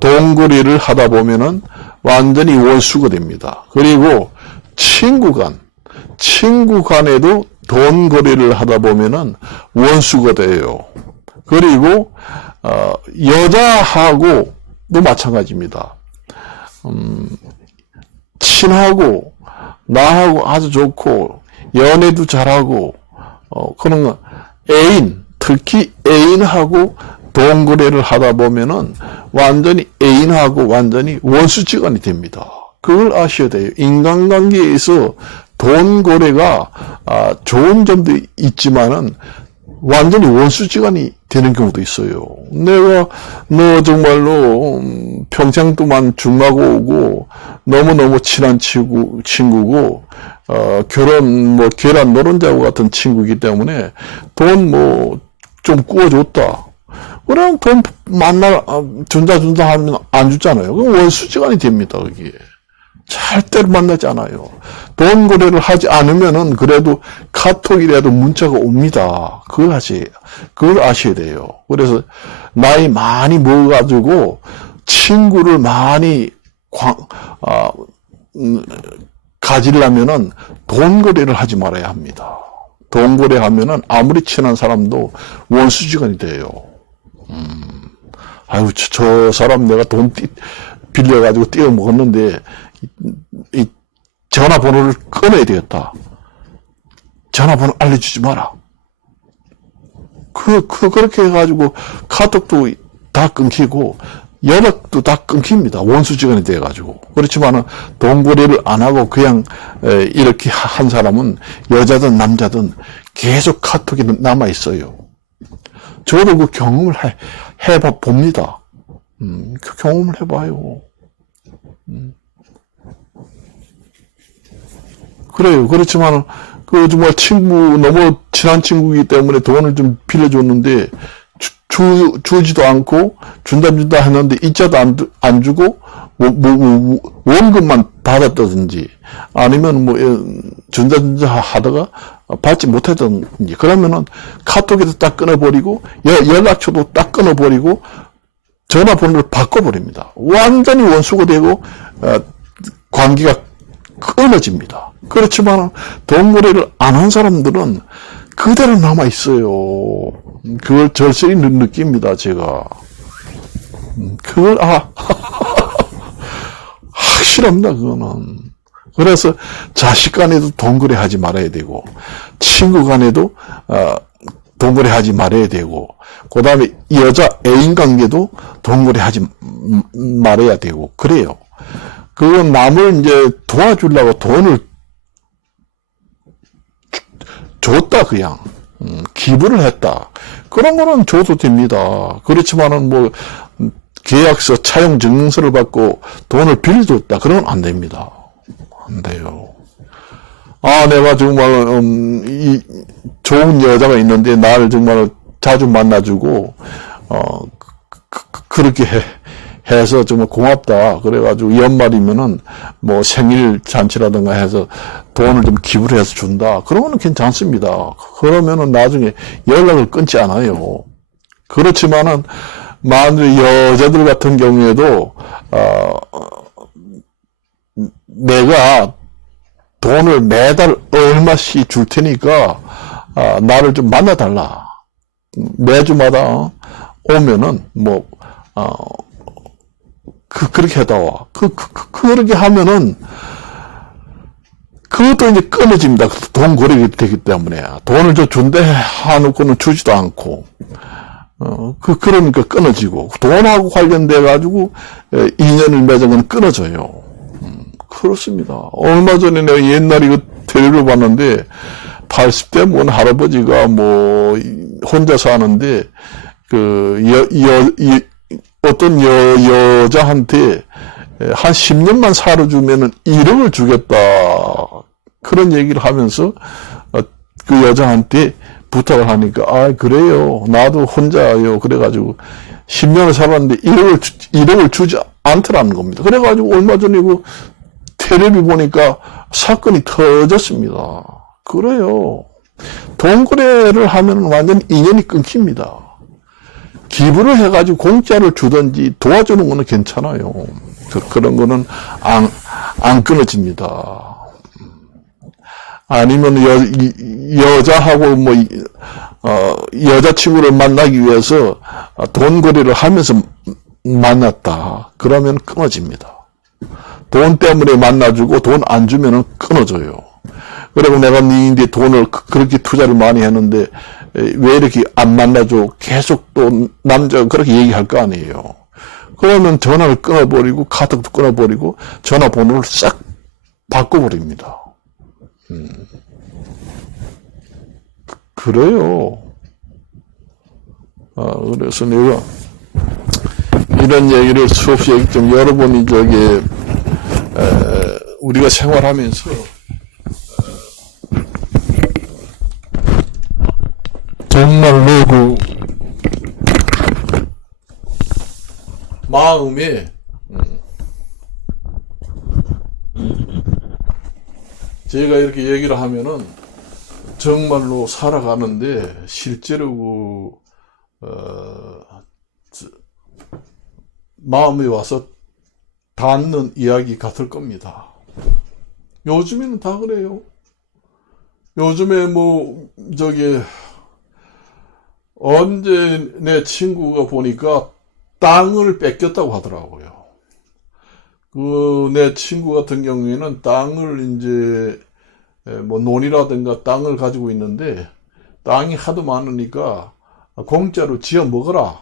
돈 거래를 하다 보면은 완전히 원수가 됩니다. 그리고 친구 간에도 돈 거래를 하다 보면은 원수가 돼요. 그리고 여자하고도 마찬가지입니다. 친하고 나하고 아주 좋고 연애도 잘하고 그런 거 특히 애인하고 돈 거래를 하다 보면은 완전히 애인하고 완전히 원수지간이 됩니다. 그걸 아셔야 돼요. 인간관계에서 돈 거래가 좋은 점도 있지만은 완전히 원수지간이 되는 경우도 있어요. 내가 너 정말로 평생 동안 중하고 오고 너무너무 친한 친구고 결혼 계란 노른자와 같은 친구이기 때문에 돈 좀 구워줬다. 그럼 돈 준다 하면 안 주잖아요. 그럼 원수지간이 됩니다, 그게. 절대로 만나지 않아요. 돈 거래를 하지 않으면은 그래도 카톡이라도 문자가 옵니다. 그걸 아셔야 돼요. 그래서 나이 많이 먹어가지고 친구를 많이 가지려면은 돈 거래를 하지 말아야 합니다. 돈 거래하면은 아무리 친한 사람도 원수지간이 돼요. 아유, 저 사람 내가 돈 빌려가지고 떼어 먹었는데, 이 전화번호를 끊어야 되겠다. 전화번호 알려주지 마라. 그렇게 해가지고 카톡도 다 끊기고, 연락도 다 끊깁니다. 원수지간이 돼가지고. 그렇지만은 돈 거래를 안 하고 그냥 이렇게 한 사람은 여자든 남자든 계속 카톡이 남아 있어요. 저도 그 경험을 해봅니다. 그 경험을 해봐요. 그래요. 그렇지만, 정말 너무 친한 친구이기 때문에 돈을 좀 빌려줬는데, 주지도 않고, 준다 했는데, 이자도 안 주고, 원금만 받았다든지, 아니면 준다 하다가 받지 못했다든지, 그러면은 카톡에도 딱 끊어버리고, 연락처도 딱 끊어버리고, 전화번호를 바꿔버립니다. 완전히 원수가 되고, 관계가 끊어집니다. 그렇지만 돈 거래를 안 한 사람들은 그대로 남아 있어요. 그걸 절실히 느낍니다, 제가. 그걸 확실합니다, 그거는. 그래서 자식 간에도 돈 거래하지 말아야 되고, 친구 간에도 돈 거래하지 말아야 되고, 그 다음에 여자 애인 관계도 돈 거래하지 말아야 되고, 그래요. 그건 남을 이제 도와주려고 돈을 줬다, 그냥. 기부를 했다. 그런 거는 줘도 됩니다. 그렇지만은 계약서, 차용 증명서를 받고 돈을 빌려줬다. 그건 안 됩니다. 안 돼요. 내가 정말, 좋은 여자가 있는데, 나를 정말 자주 만나주고, 그렇게 해서 정말 고맙다. 그래가지고 연말이면은 생일 잔치라든가 해서 돈을 좀 기부를 해서 준다. 그러면은 괜찮습니다. 그러면은 나중에 연락을 끊지 않아요. 그렇지만은 만일 여자들 같은 경우에도 내가 돈을 매달 얼마씩 줄 테니까 나를 좀 만나달라. 매주마다 오면은 그렇게 하다 와. 그렇게 하면은, 그것도 이제 끊어집니다. 돈 거래가 되기 때문에. 돈을 준대 해놓고는 주지도 않고. 그러니까 끊어지고. 돈하고 관련돼가지고, 인연을 맺은 건 끊어져요. 그렇습니다. 얼마 전에 내가 옛날에 텔레비를 봤는데, 80대 문 할아버지가 뭐 혼자 사는데 어떤 여자한테 한 10년만 살아주면은 1억을 주겠다. 그런 얘기를 하면서 그 여자한테 부탁을 하니까, 아, 그래요. 나도 혼자요. 그래가지고 10년을 살았는데 1억을 주지 않더라는 겁니다. 그래가지고 얼마 전에 그 텔레비 보니까 사건이 터졌습니다. 그래요. 돈 거래를 하면 완전 인연이 끊깁니다. 기부를 해가지고 공짜를 주든지 도와주는 거는 괜찮아요. 그런 거는 안 끊어집니다. 아니면 여자하고 뭐 여자친구를 만나기 위해서 돈 거래를 하면서 만났다. 그러면 끊어집니다. 돈 때문에 만나주고 돈 안 주면은 끊어져요. 그리고 내가 니인데 돈을 그렇게 투자를 많이 했는데 왜 이렇게 안 만나줘? 계속 또 남자가 그렇게 얘기할 거 아니에요. 그러면 전화를 끊어버리고 카톡도 끊어버리고 전화번호를 싹 바꿔버립니다. 그래요. 그래서 내가 이런 얘기를 수없이 얘기했지만 여러분이 우리가 생활하면서 정말로 그 마음에 제가 이렇게 얘기를 하면은 정말로 살아가는데 실제로 마음에 와서 닿는 이야기 같을 겁니다. 요즘에는 다 그래요. 요즘에 언제 내 친구가 보니까 땅을 뺏겼다고 하더라고요. 내 친구 같은 경우에는 땅을 이제 논이라든가 땅을 가지고 있는데 땅이 하도 많으니까 공짜로 지어 먹어라.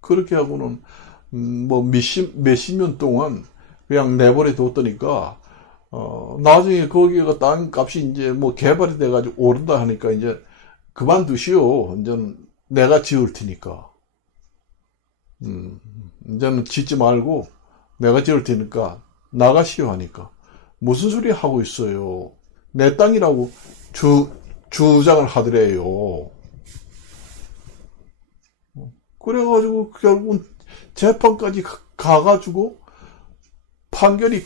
그렇게 하고는 몇십 년 동안 그냥 내버려 뒀더니까 나중에 거기가 땅 값이 이제 개발이 돼가지고 오른다 하니까 이제 그만두시오. 이제는 내가 지을 테니까. 이제는 짓지 말고 내가 지을 테니까 나가시오 하니까. 무슨 소리 하고 있어요. 내 땅이라고 주장을 하더래요. 그래가지고 결국은 재판까지 가가지고 판결이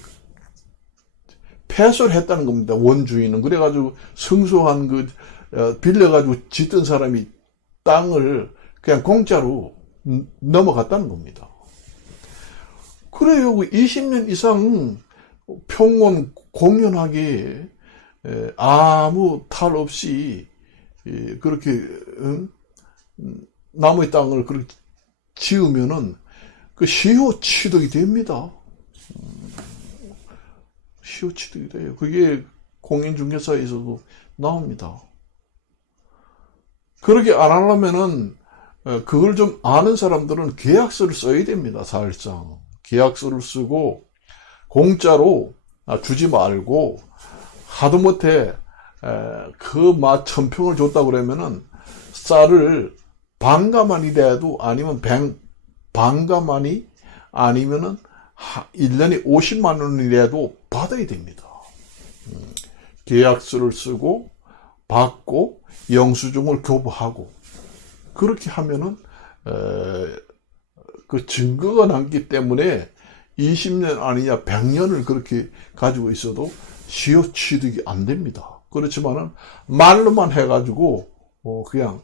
패소를 했다는 겁니다. 원주인은. 그래가지고 성소한 빌려가지고 짓던 사람이 땅을 그냥 공짜로 넘어갔다는 겁니다. 그래요. 20년 이상 평온 공연하게 아무 탈 없이 그렇게 남의 땅을 그렇게 지으면은 그 시효 취득이 됩니다. 시효 취득이 돼요. 그게 공인중개사에서도 나옵니다. 그렇게 안 하려면은 그걸 좀 아는 사람들은 계약서를 써야 됩니다. 사실상 계약서를 쓰고 공짜로 주지 말고 하다못해 그 천평을 줬다고 그러면은 쌀을 반가만이라도 아니면 반가만이 아니면은 1년에 50만 원이라도 받아야 됩니다. 계약서를 쓰고 받고 영수증을 교부하고 그렇게 하면은 그 증거가 남기 때문에 20년 아니냐 100년을 그렇게 가지고 있어도 시효 취득이 안 됩니다. 그렇지만은 말로만 해가지고 그냥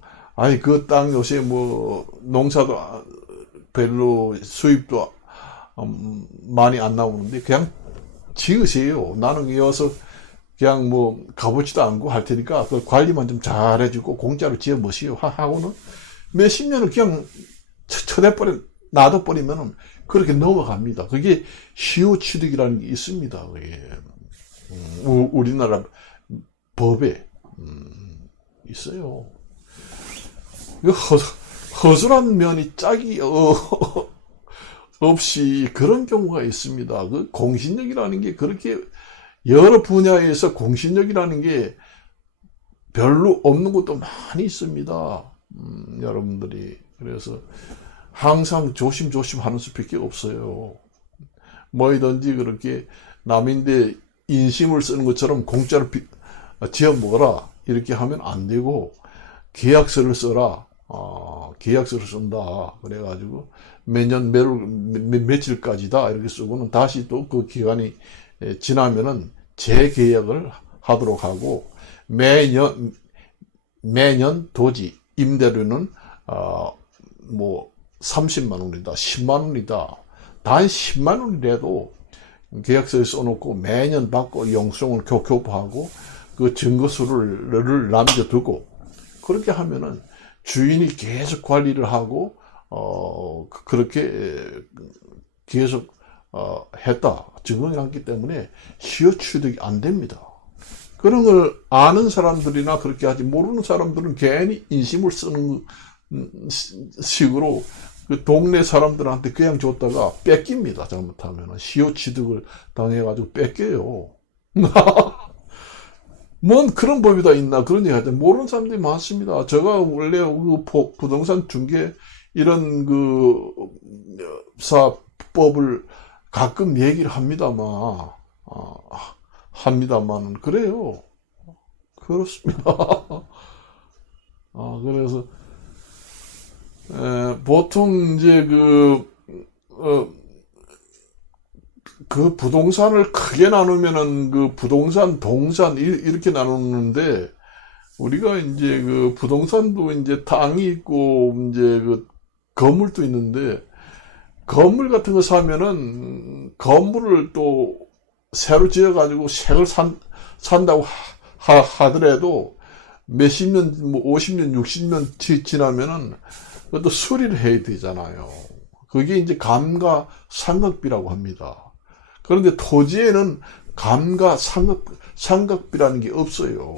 그 땅 요새 농사도 별로 수입도 많이 안 나오는데 그냥 지으세요. 나는 이어서 그냥 가보지도 않고 할 테니까 그 관리만 좀 잘 해주고 공짜로 지어 보시오 하고는 몇십 년을 그냥 놔둬버리면은 그렇게 넘어갑니다. 그게 시효 취득이라는 게 있습니다. 그게 우리나라 법에 있어요. 허술한 면이 짝이 없이 그런 경우가 있습니다. 그 공신력이라는 게 그렇게 여러 분야에서 공신력이라는 게 별로 없는 것도 많이 있습니다. 여러분들이. 그래서 항상 조심조심 하는 수밖에 없어요. 뭐이든지 그렇게 남인데 인심을 쓰는 것처럼 공짜로 지어 먹어라 이렇게 하면 안 되고, 계약서를 써라. 계약서를 쓴다. 그래가지고 매년 며칠까지다 이렇게 쓰고는 다시 또 그 기간이 지나면은 재계약을 하도록 하고, 매년 도지 임대료는 뭐 30만 원이다, 10만 원이다. 단 10만 원이라도 계약서에 써놓고 매년 받고 영수증을 교부하고 그 증거서를 남겨두고, 그렇게 하면은 주인이 계속 관리를 하고 그렇게 계속 했다 증언이 났기 때문에 시효 취득이 안 됩니다. 그런 걸 아는 사람들이나 그렇게 하지, 모르는 사람들은 괜히 인심을 쓰는 식으로 그 동네 사람들한테 그냥 줬다가 뺏깁니다. 잘못하면 시효 취득을 당해가지고 뺏겨요. 뭔 그런 법이 다 있나 그런 얘기 하죠. 모르는 사람들이 많습니다. 제가 원래 그 부동산 중개 이런 그 사법을 가끔 얘기를 합니다만 그래요. 그렇습니다. 그래서 보통 이제 그 부동산을 크게 나누면은 그 부동산, 동산 이렇게 나누는데, 우리가 이제 그 부동산도 이제 땅이 있고 이제 그 건물도 있는데, 건물 같은 거 사면은 건물을 또 새로 지어가지고 새걸 산다고 하더라도 몇십 년, 뭐 50년, 60년 지나면은 그것도 수리를 해야 되잖아요. 그게 이제 감가상각비라고 합니다. 그런데 토지에는 감가상각비라는 게 없어요.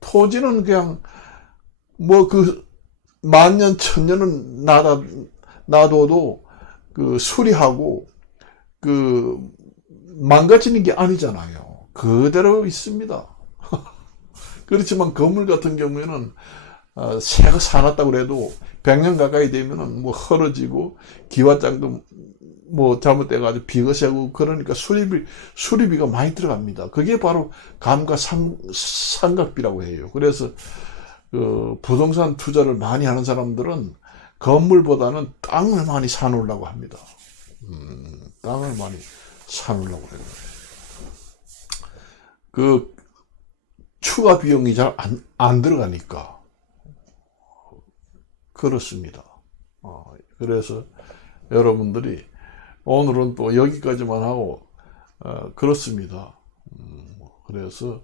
토지는 그냥 뭐 그 만년 천년은 놔둬도 그 수리하고 그 망가지는 게 아니잖아요. 그대로 있습니다. 그렇지만 건물 같은 경우에는 새거 사놨다고 그래도 100년 가까이 되면은 뭐 헐어지고 기와장도 뭐 잘못돼가지고 비가 새고 그러니까 수리비가 많이 들어갑니다. 그게 바로 감가상각비라고 해요. 그래서 그 부동산 투자를 많이 하는 사람들은 건물보다는 땅을 많이 사놓으려고 합니다. 땅을 많이 사놓으려고 해요. 그 추가 비용이 잘 안 들어가니까 그렇습니다. 그래서 여러분들이 오늘은 또 여기까지만 하고 그렇습니다. 그래서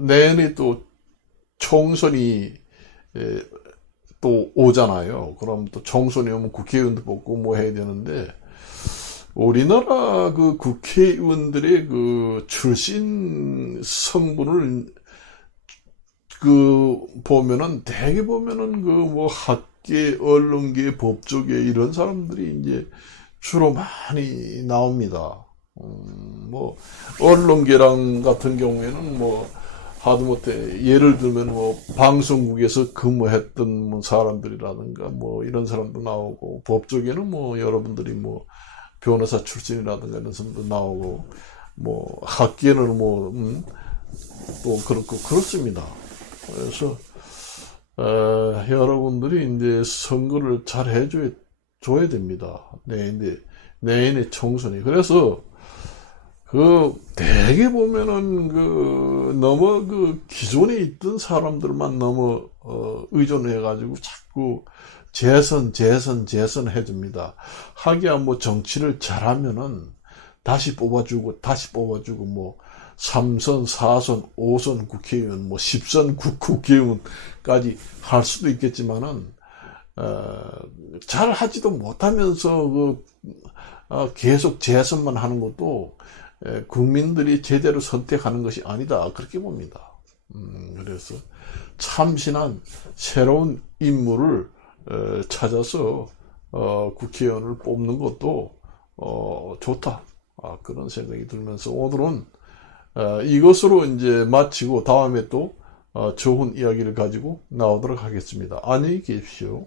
내년에 또 총선이 또 오잖아요. 그럼 또 총선이 오면 국회의원도 뽑고 뭐 해야 되는데, 우리나라 그 국회의원들의 그 출신 성분을 그 보면은 대개 보면은 그 뭐 학계, 언론계, 법조계 이런 사람들이 이제 주로 많이 나옵니다. 뭐 언론계랑 같은 경우에는 뭐 하다못해 예를 들면 뭐 방송국에서 근무했던 뭐 사람들이라든가 뭐 이런 사람도 나오고, 법조계는 뭐 여러분들이 뭐 변호사 출신이라든가 이런 사람도 나오고, 뭐 학계는 뭐 또 그렇고 그렇습니다. 그래서 여러분들이 이제 선거를 잘 해줘야 됩니다. 내년에 총선이. 그래서 그 대개 보면은 그 너무 그 기존에 있던 사람들만 너무 의존해 가지고 자꾸 재선 해줍니다. 하기야 뭐 정치를 잘하면은 다시 뽑아주고 뭐 3선, 4선, 5선 국회의원, 뭐 10선 국회의원까지 할 수도 있겠지만은 잘 하지도 못하면서 계속 재선만 하는 것도 국민들이 제대로 선택하는 것이 아니다, 그렇게 봅니다. 그래서 참신한 새로운 인물을 찾아서 국회의원을 뽑는 것도 좋다, 그런 생각이 들면서 오늘은 이것으로 이제 마치고 다음에 또 좋은 이야기를 가지고 나오도록 하겠습니다. 안녕히 계십시오.